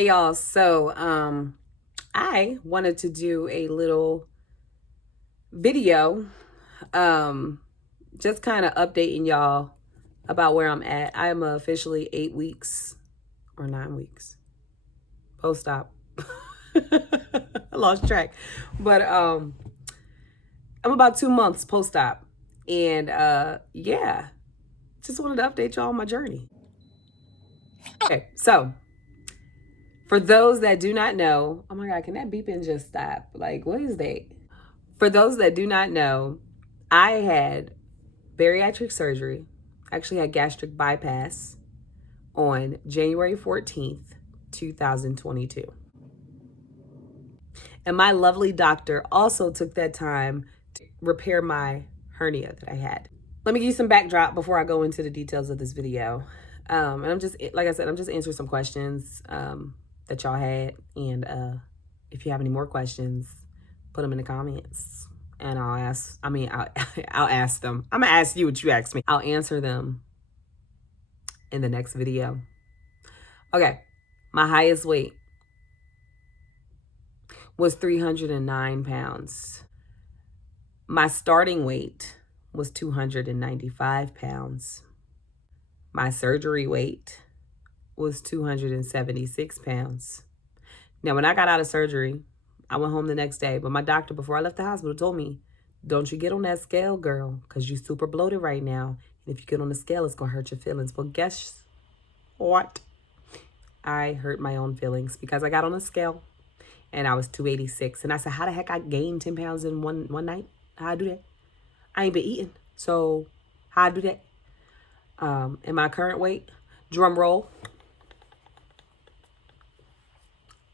Hey y'all, so I wanted to do a little video just kind of updating y'all about where I'm at. I am officially 8 weeks or 9 weeks post-op. I lost track. But I'm about 2 months post-op. And yeah, just wanted to update y'all on my journey. Okay, so for those that do not know, oh my God, can that beeping just stop? Like, what is that? For those that do not know, I had bariatric surgery, actually had gastric bypass on January 14th, 2022. And my lovely doctor also took that time to repair my hernia that I had. Let me give you some backdrop before I go into the details of this video. And I'm just, like I said, I'm just answering some questions that y'all had. And if you have any more questions, put them in the comments. And I'll ask them. I'm gonna ask you what you asked me. I'll answer them in the next video. Okay, my highest weight was 309 pounds. My starting weight was 295 pounds. My surgery weight was 276 pounds. Now, when I got out of surgery, I went home the next day, but my doctor, before I left the hospital, told me, don't you get on that scale, girl, because you're super bloated right now. And if you get on the scale, it's going to hurt your feelings. Well, guess what? I hurt my own feelings because I got on a scale and I was 286. And I said, how the heck I gained 10 pounds in one night? How I do that? I ain't been eating. So how I do that? And my current weight, drum roll,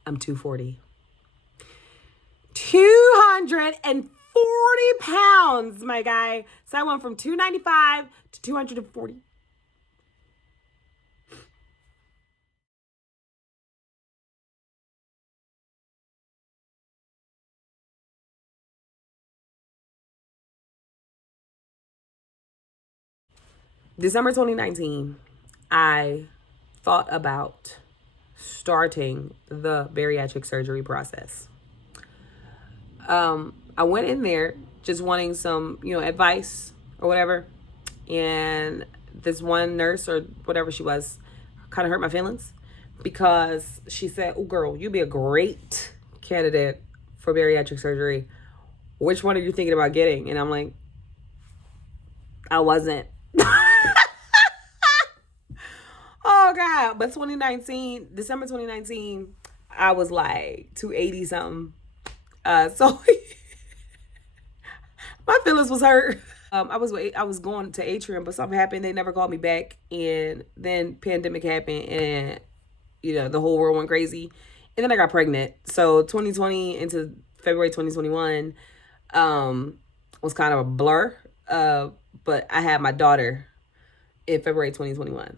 I'm 240. 240 pounds, my guy. So I went from 295 to 240. December 2019, I thought about starting the bariatric surgery process. I went in there just wanting some, advice or whatever. And this one nurse or whatever she was kind of hurt my feelings because she said, oh, girl, you'd be a great candidate for bariatric surgery. Which one are you thinking about getting? And I'm like, I wasn't. Oh, God. But December 2019, I was like 280 something. So my feelings was hurt. I was going to Atrium, but something happened. They never called me back, and then pandemic happened, and the whole world went crazy. And then I got pregnant. So 2020 into February 2021 was kind of a blur. But I had my daughter in February 2021.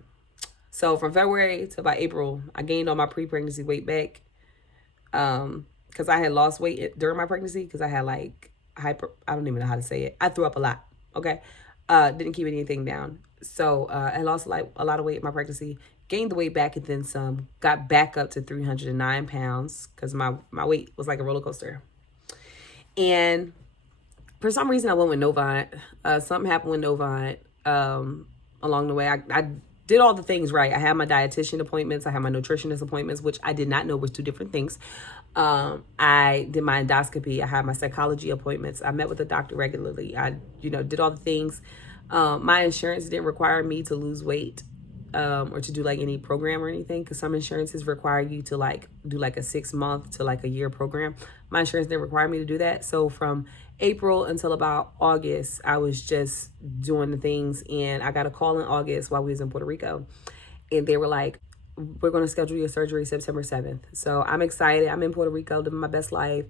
So from February to about April, I gained all my pre-pregnancy weight back. Because I had lost weight during my pregnancy because I had like I don't even know how to say it. I threw up a lot. Okay. Didn't keep anything down. So I lost like a lot of weight in my pregnancy, gained the weight back and then some, got back up to 309 pounds because my weight was like a roller coaster. And for some reason I went with Novant. Something happened with Novant along the way. I did all the things right. I had my dietitian appointments. I had my nutritionist appointments, which I did not know was two different things. I did my endoscopy. I had my psychology appointments. I met with the doctor regularly. I, did all the things. My insurance didn't require me to lose weight or to do like any program or anything, because some insurances require you to like do like a 6 month to like a year program. My insurance didn't require me to do that. So from April until about August, I was just doing the things. And I got a call in August while we was in Puerto Rico. And they were like, we're going to schedule your surgery September 7th. So I'm excited. I'm in Puerto Rico living my best life.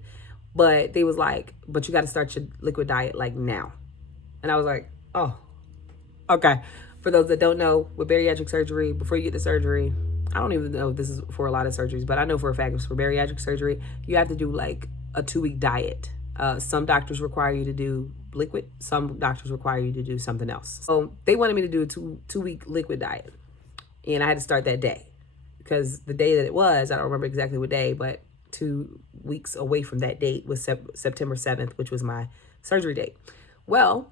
But they was like, but you got to start your liquid diet like now. And I was like, oh, okay. For those that don't know, with bariatric surgery, before you get the surgery, I don't even know if this is for a lot of surgeries, but I know for a fact it's for bariatric surgery, you have to do like a 2-week diet. Some doctors require you to do liquid. Some doctors require you to do something else. So they wanted me to do a two-week liquid diet. And I had to start that day. because the day that it was, I don't remember exactly what day, but 2 weeks away from that date was September 7th, which was my surgery date. Well,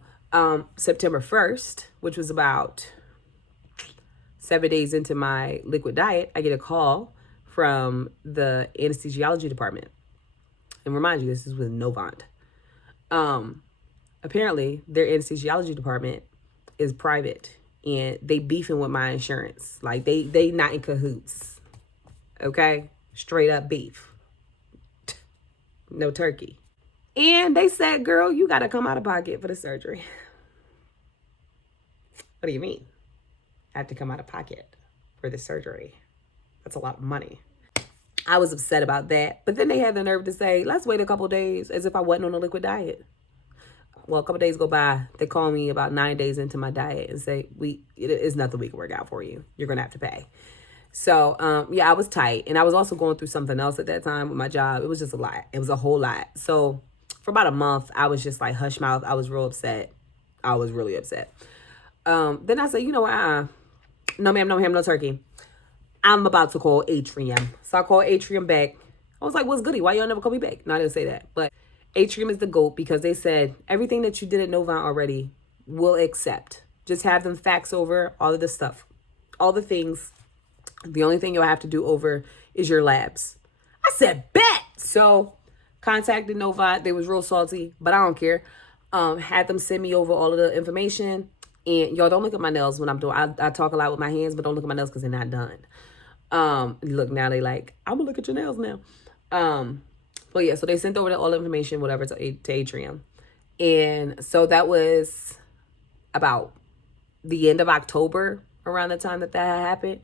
September 1st, which was about 7 days into my liquid diet, I get a call from the anesthesiology department. And remind you, this is with Novant. Apparently, their anesthesiology department is private, and they beefing with my insurance. Like, they not in cahoots. Okay? Straight up beef. No turkey. And they said, girl, you got to come out of pocket for the surgery. What do you mean? I have to come out of pocket for the surgery. That's a lot of money. I was upset about that. But then they had the nerve to say, let's wait a couple days, as if I wasn't on a liquid diet. Well, a couple days go by. They call me about 9 days into my diet and say, it is nothing we can work out for you. You're going to have to pay. So, yeah, I was tight. And I was also going through something else at that time with my job. It was just a lot. It was a whole lot. So for about a month, I was just like hush mouth. I was real upset. I was really upset. Then I said, you know what? No, ma'am, no ham, no turkey. I'm about to call Atrium. So I called Atrium back. I was like, what's goody? Why y'all never call me back? No, I didn't say that. But Atrium is the GOAT because they said everything that you did at Novant already will accept. Just have them fax over all of the stuff, all the things. The only thing you'll have to do over is your labs. I said, bet. So contacted Novant. They was real salty, but I don't care. Had them send me over all of the information. And y'all don't look at my nails when I'm doing, I talk a lot with my hands, but don't look at my nails because they're not done. Look, now they like, I'm gonna look at your nails now. But yeah, so they sent over all the information, whatever, to Atrium. And so that was about the end of October, around the time that happened.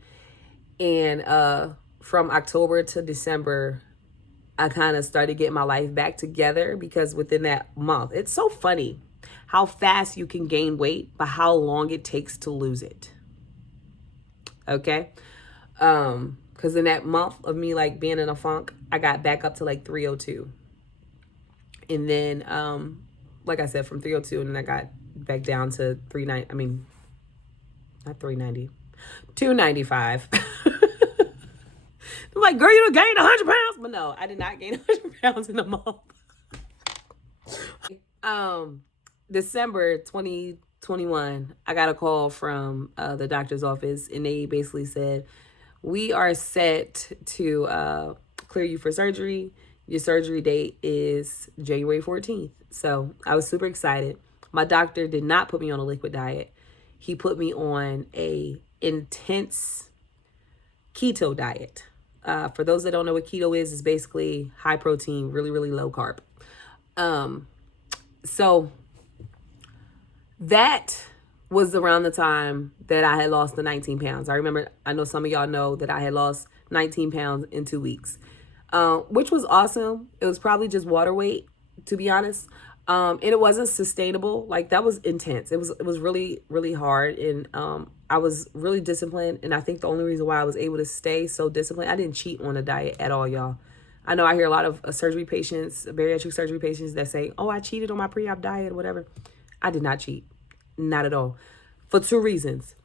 And from October to December, I kind of started getting my life back together because within that month, it's so funny how fast you can gain weight, but how long it takes to lose it. Okay? Because in that month of me like being in a funk, I got back up to like 302. And then, like I said, from 302, and then I got back down to 390. I mean, not 390, 295. I'm like, girl, you done gained 100 pounds. But no, I did not gain 100 pounds in a month. December 2021, I got a call from the doctor's office, and they basically said, we are set to clear you for surgery. Your surgery date is January 14th. So I was super excited. My doctor did not put me on a liquid diet. He put me on a intense keto diet. For those that don't know what keto is, it's basically high protein, really, really low carb. So that was around the time that I had lost the 19 pounds. I know some of y'all know that I had lost 19 pounds in 2 weeks, which was awesome. It was probably just water weight, to be honest. And it wasn't sustainable. Like, that was intense. It was really, really hard. And I was really disciplined. And I think the only reason why I was able to stay so disciplined, I didn't cheat on a diet at all, y'all. I know I hear a lot of surgery patients, bariatric surgery patients that say, oh, I cheated on my pre-op diet or whatever. I did not cheat. Not at all. For 2 reasons.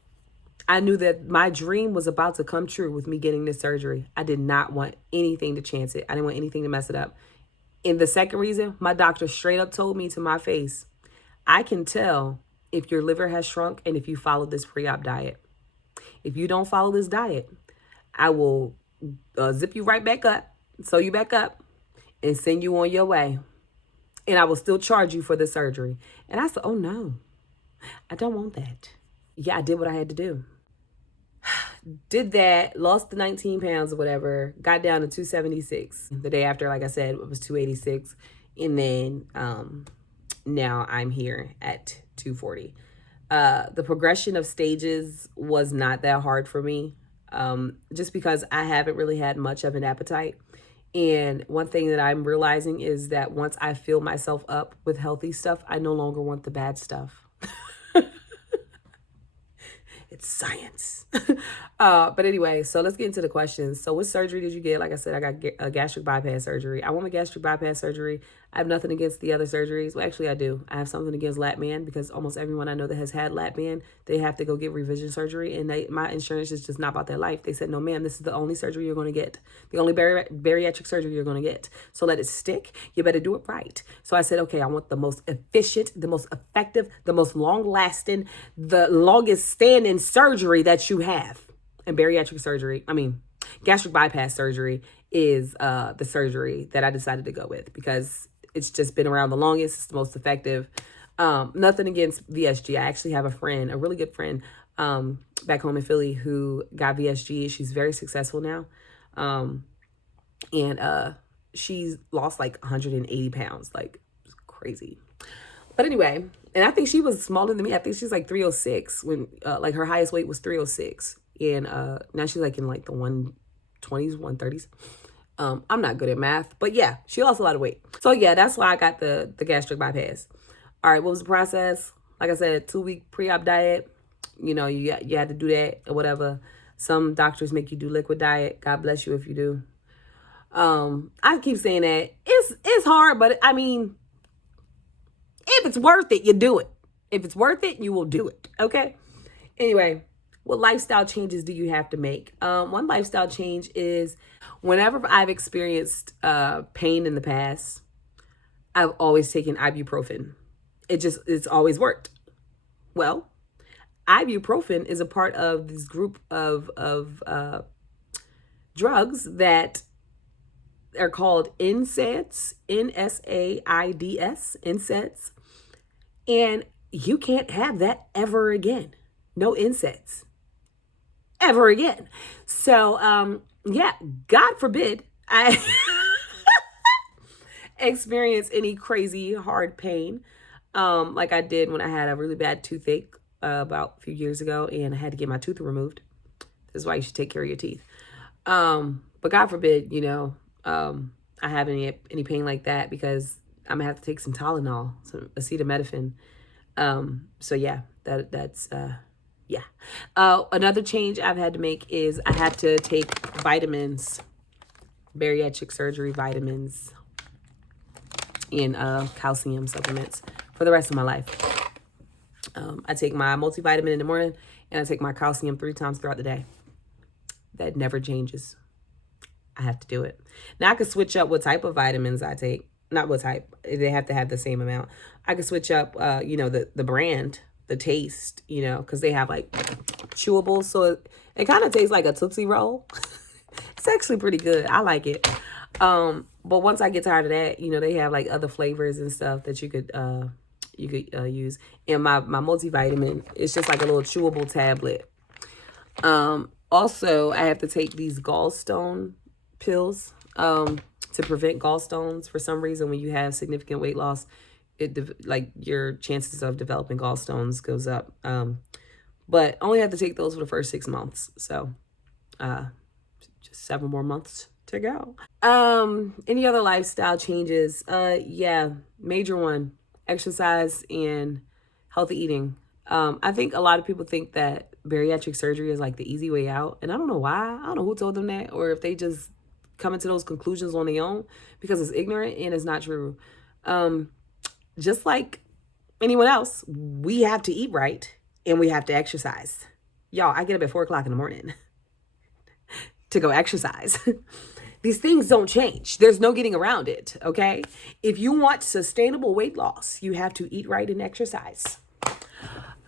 I knew that my dream was about to come true with me getting this surgery. I did not want anything to chance it. I didn't want anything to mess it up. And the second reason, my doctor straight up told me to my face, I can tell if your liver has shrunk and if you follow this pre-op diet. If you don't follow this diet, I will zip you right back up, sew you back up, and send you on your way. And I will still charge you for the surgery. And I said, oh no, I don't want that. Yeah, I did what I had to do. Did that, lost the 19 pounds or whatever, got down to 276. The day after, like I said, it was 286. And then now I'm here at 240. The progression of stages was not that hard for me, just because I haven't really had much of an appetite. And one thing that I'm realizing is that once I fill myself up with healthy stuff, I no longer want the bad stuff. It's science. But anyway, so let's get into the questions. So what surgery did you get? Like I said, I got a gastric bypass surgery. I want my gastric bypass surgery. I have nothing against the other surgeries. Well, actually, I do. I have something against lap band because almost everyone I know that has had lap band, they have to go get revision surgery, and my insurance is just not about their life. They said, no, ma'am, this is the only surgery you're going to get, the only bariatric surgery you're going to get. So let it stick. You better do it right. So I said, okay, I want the most efficient, the most effective, the most long-lasting, the longest standing surgery that you have. And bariatric surgery, gastric bypass surgery is the surgery that I decided to go with because it's just been around the longest. It's the most effective. Nothing against VSG. I actually have a friend, a really good friend, back home in Philly who got VSG. She's very successful now. And she's lost like 180 pounds, like crazy. But anyway, and I think she was smaller than me. I think she's like 306 when like her highest weight was 306. And now she's like in like the 120s, 130s. I'm not good at math, but yeah, she lost a lot of weight. So yeah, that's why I got the gastric bypass. All right, what was the process? Like I said, 2-week pre-op diet. You know, you had to do that or whatever. Some doctors make you do liquid diet. God bless you if you do. I keep saying that. It's hard, but I mean, if it's worth it, you do it. If it's worth it, you will do it. Okay? Anyway, what lifestyle changes do you have to make? One lifestyle change is whenever I've experienced pain in the past, I've always taken ibuprofen. It's always worked. Well, ibuprofen is a part of this group of drugs that are called NSAIDs, NSAIDs, NSAIDs. And you can't have that ever again. No NSAIDs. Ever again. So, yeah, God forbid I experience any crazy hard pain like I did when I had a really bad toothache about a few years ago and I had to get my tooth removed. This is why you should take care of your teeth. But God forbid, you know, I have any pain like that because I'm gonna have to take some Tylenol, some acetaminophen. So yeah, that's yeah. Another change I've had to make is I had to take vitamins, bariatric surgery vitamins, and calcium supplements for the rest of my life. I take my multivitamin in the morning and I take my calcium 3 times throughout the day. That never changes. I have to do it. Now I could switch up what type of vitamins I take. Not what type. They have to have the same amount. I could switch up, you know, the brand, the taste, you know, because they have like chewables. So it kind of tastes like a Tootsie Roll. It's actually pretty good. I like it. But once I get tired of that, you know, they have like other flavors and stuff that you could use. And my multivitamin, it's just like a little chewable tablet. Also, I have to take these gallstone pills to prevent gallstones. For some reason, when you have significant weight loss, like your chances of developing gallstones goes up. But only have to take those for the first 6 months. So just 7 more months to go. Any other lifestyle changes? Yeah, major one, exercise and healthy eating. I think a lot of people think that bariatric surgery is like the easy way out. And I don't know why. I don't know who told them that or if they just come into those conclusions on their own because it's ignorant and it's not true. Just like anyone else, we have to eat right and we have to exercise. Y'all, I get up at 4 o'clock in the morning to go exercise. These things don't change. There's no getting around it, okay? If you want sustainable weight loss, you have to eat right and exercise.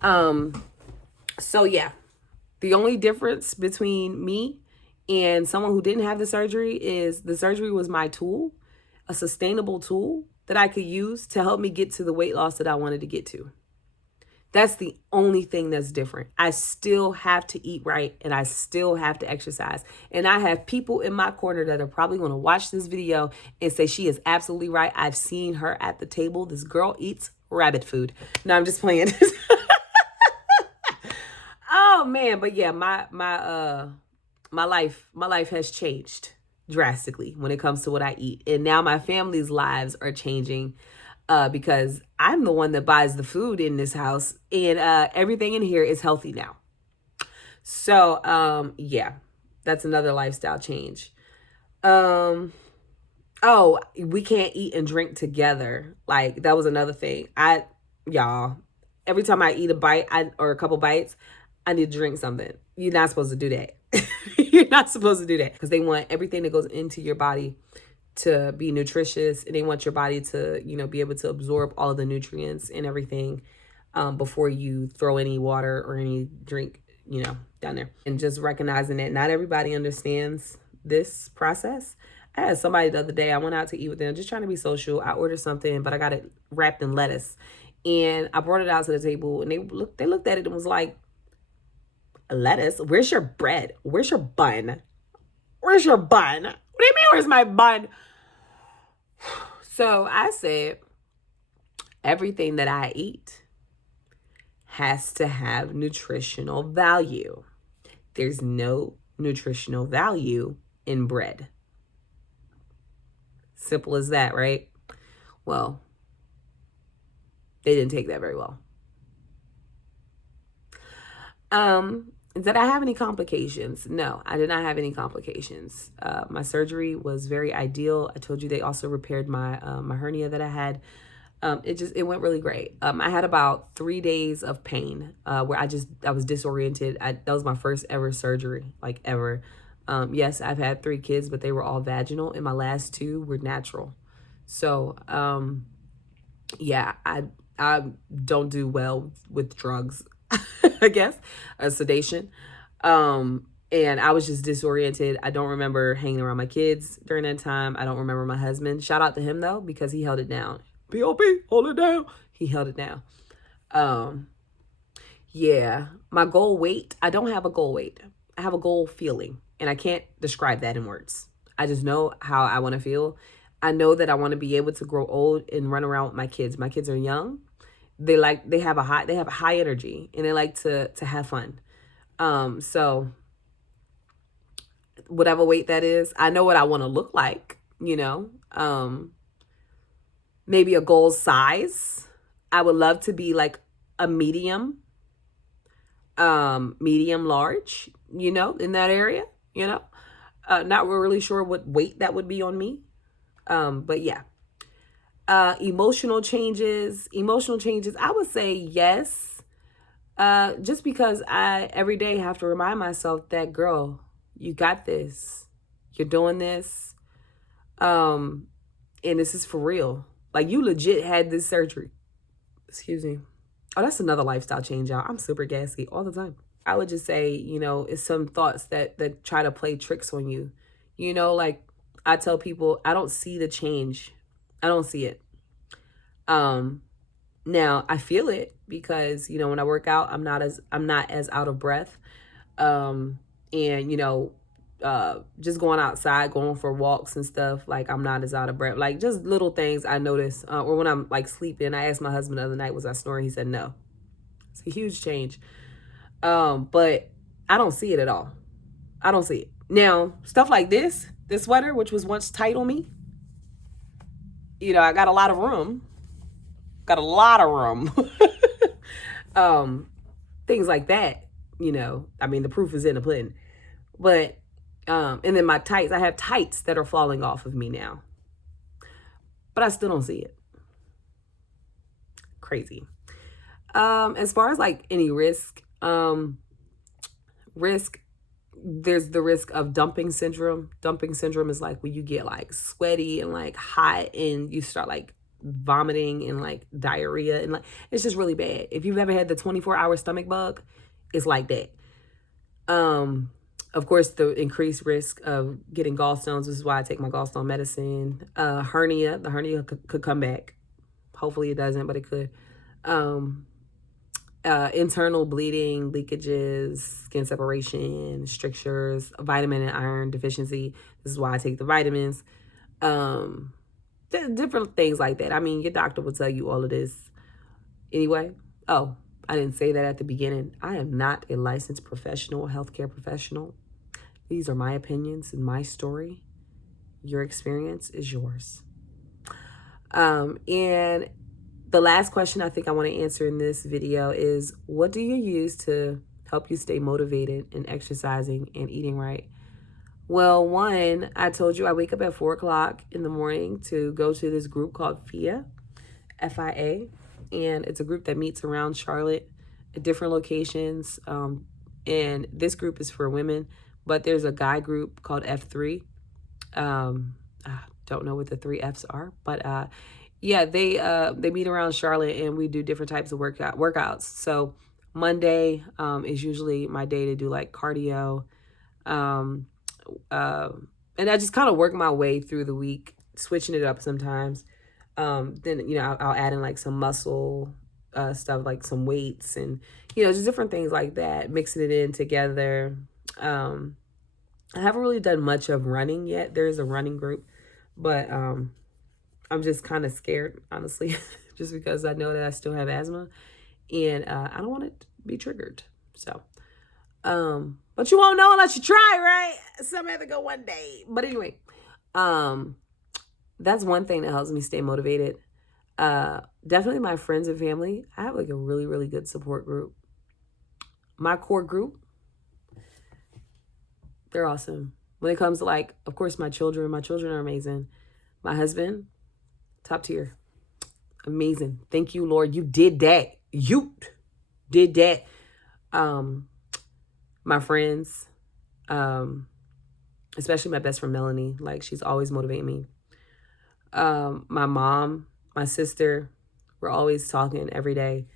So yeah, the only difference between me and someone who didn't have the surgery is the surgery was my tool, a sustainable tool that I could use to help me get to the weight loss that I wanted to get to. That's the only thing that's different. I still have to eat right and I still have to exercise. And I have people in my corner that are probably going to watch this video and say she is absolutely right. I've seen her at the table. This girl eats rabbit food. No, I'm just playing. Oh man, but yeah, my life has changed drastically when it comes to what I eat. And now my family's lives are changing because I'm the one that buys the food in this house and everything in here is healthy now. So yeah, that's another lifestyle change. Oh, we can't eat and drink together. Like that was another thing. Y'all, every time I eat a bite or a couple bites, I need to drink something. You're not supposed to do that. You're not supposed to do that because they want everything that goes into your body to be nutritious, and they want your body to, be able to absorb all of the nutrients and everything before you throw any water or any drink, down there. And just recognizing that not everybody understands this process. I had somebody the other day, I went out to eat with them, just trying to be social. I ordered something, but I got it wrapped in lettuce. And I brought it out to the table, and they looked at it and was like, lettuce? Where's your bread? Where's your bun? Where's your bun? What do you mean, where's my bun? So I said, everything that I eat has to have nutritional value. There's no nutritional value in bread. Simple as that, right? Well, they didn't take that very well. Did I have any complications? No, I did not have any complications. My surgery was very ideal. I told you they also repaired my my hernia that I had. It went really great. I had about 3 days of pain where I was disoriented. That was my first ever surgery, like ever. Yes, I've had 3 kids, but they were all vaginal, and my last 2 were natural. So yeah, I don't do well with drugs, I guess, sedation. And I was just disoriented. I don't remember hanging around my kids during that time. I don't remember my husband. Shout out to him though, because he held it down. P.O.P. hold it down. He held it down. Yeah, my goal weight, I don't have a goal weight. I have a goal feeling, and I can't describe that in words. I just know how I want to feel. I know that I want to be able to grow old and run around with my kids. My kids are young. They have a high energy, and they like to have fun. So whatever weight that is, I know what I want to look like, maybe a goal size. I would love to be like a medium large, in that area, not really sure what weight that would be on me. But yeah. Emotional changes, I would say yes. Just because I every day have to remind myself that, girl, you got this. You're doing this. And this is for real. Like, you legit had this surgery. Excuse me. Oh, that's another lifestyle change, y'all. I'm super gassy all the time. I would just say, it's some thoughts that try to play tricks on you. Like I tell people, I don't see the change. I don't see it. Now I feel it because, when I work out, I'm not as out of breath. And, just going outside, going for walks and stuff, like I'm not as out of breath. Like just little things I notice, or when I'm like sleeping. I asked my husband the other night, was I snoring? He said no. It's a huge change. But I don't see it at all. I don't see it. Now, stuff like this sweater, which was once tight on me, I got a lot of room. Things like that, the proof is in the pudding. But, and then my tights, I have tights that are falling off of me now, but I still don't see it. Crazy. As far as like any risk, there's the risk of dumping syndrome. Dumping syndrome is like when you get like sweaty and like hot and you start like vomiting and like diarrhea, and like it's just really bad. If you've ever had the 24-hour stomach bug, it's like that. Of course, the increased risk of getting gallstones. This is why I take my gallstone medicine. The hernia could come back. Hopefully it doesn't, but it could. Internal bleeding, leakages, skin separation, strictures, vitamin and iron deficiency. This is why I take the vitamins. Different things like that. I mean, your doctor will tell you all of this anyway. Oh, I didn't say that at the beginning. I am not a licensed professional, healthcare professional. These are my opinions and my story. Your experience is yours. And the last question I think I want to answer in this video is, what do you use to help you stay motivated in exercising and eating right? Well, one, I told you I wake up at 4 o'clock in the morning to go to this group called FIA, and it's a group that meets around Charlotte at different locations. And this group is for women, but there's a guy group called F3. I don't know what the three F's are, but yeah, they meet around Charlotte, and we do different types of workouts. So Monday is usually my day to do like cardio. Um, uh, and I just kind of work my way through the week, switching it up sometimes. Then I'll add in like some muscle stuff, like some weights, and just different things like that, mixing it in together. Um, I haven't really done much of running yet. There is a running group, but I'm just kind of scared, honestly, just because I know that I still have asthma, and I don't want it to be triggered. So, but you won't know unless you try, right? Some have to go one day. But anyway, um, that's one thing that helps me stay motivated. Definitely my friends and family. I have like a really, really good support group. My core group, they're awesome. When it comes to like, of course, my children are amazing. My husband, top tier. Amazing. Thank you, Lord. You did that. You did that. My friends, especially my best friend Melanie, like she's always motivating me. My mom, my sister, we're always talking every day,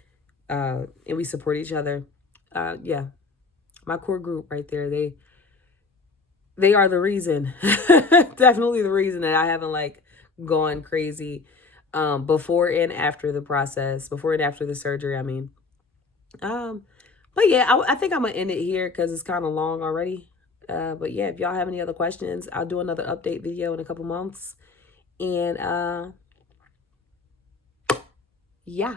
and we support each other. Yeah, my core group right there. They are the reason, definitely the reason that I haven't like gone crazy before and after the process, before and after the surgery. I mean, but yeah, I think I'm gonna end it here because it's kind of long already. But yeah, if y'all have any other questions, I'll do another update video in a couple months. And yeah.